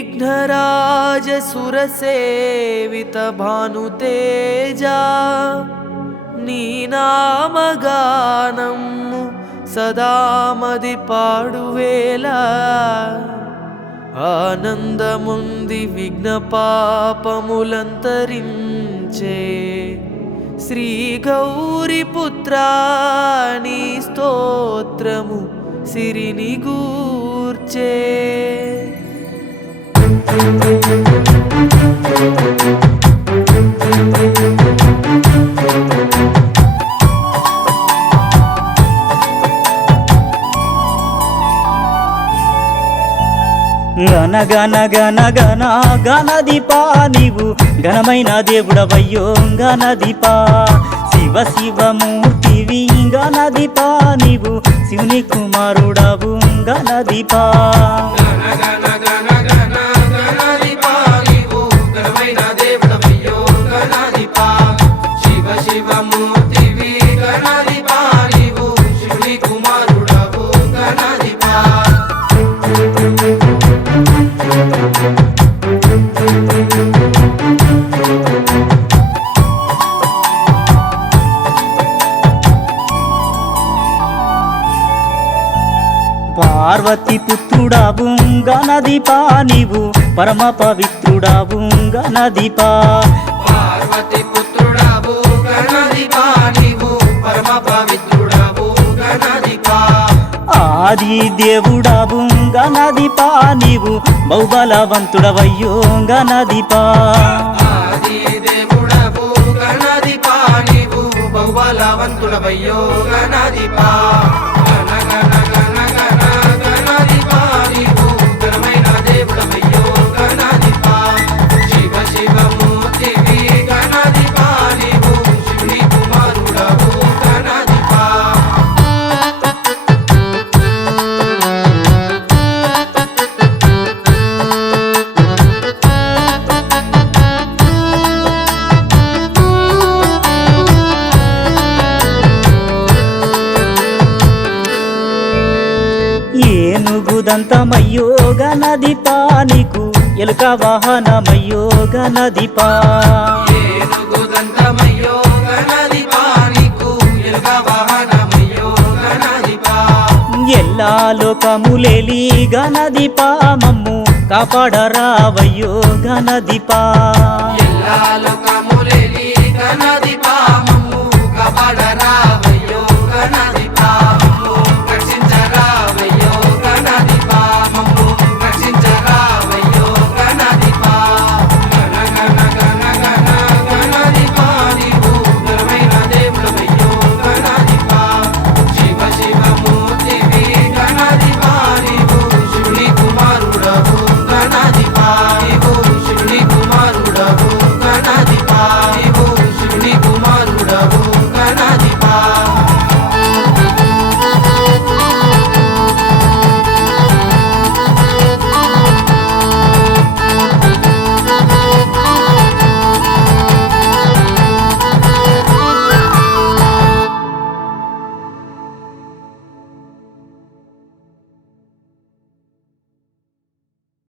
श्रीविघ्नराज सुरसेवित भानुतेजा नीनामगानम्मु सदा मदि पाडुवेला आनंदमुंदि विघ्नपापमुलंतरिंचे श्री गौरीपुत्रा नी स्तोत्रमु सिरिनि गूर्चे గన గన గన గన గణదీపా నీవు ఘనమైన దేవుడవయ్యో గణదీపా శివ శివమూర్తివి గణదీపా నీవు శివుని కుమారుడవు గణదీపా పార్వతి పుత్రుడావు గణదీపా నీవు పరమ పవిత్రుడావు గణదీపా పార్వతి పుత్రుడావు గణదీపా నీవు పరమ పవిత్రుడావు గణదీపా ఆది దేవుడావు గణదీపా నీవు బహుబలవంతుడవయ్యో గణదీపా ఆది దేవుడావు గణదీపా నీవు బహుబలవంతుడవయ్యో గణదీపా ఏనుగుదంతమయ్యో గణదీపా నీకు ఎలుక వాహనమయ్యో గణదీపా ఏనుగుదంతమయ్యో గణదీపా నీకు ఎలుక వాహనమయ్యో గణదీపా ఎల్లా లోకములేలి గణదీపా మమ్ము కాపాడరావయ్యో గణదీపా ఎల్లా లోకములేలి గణదీపా మమ్ము కాపాడరావయ్యో గణదీపా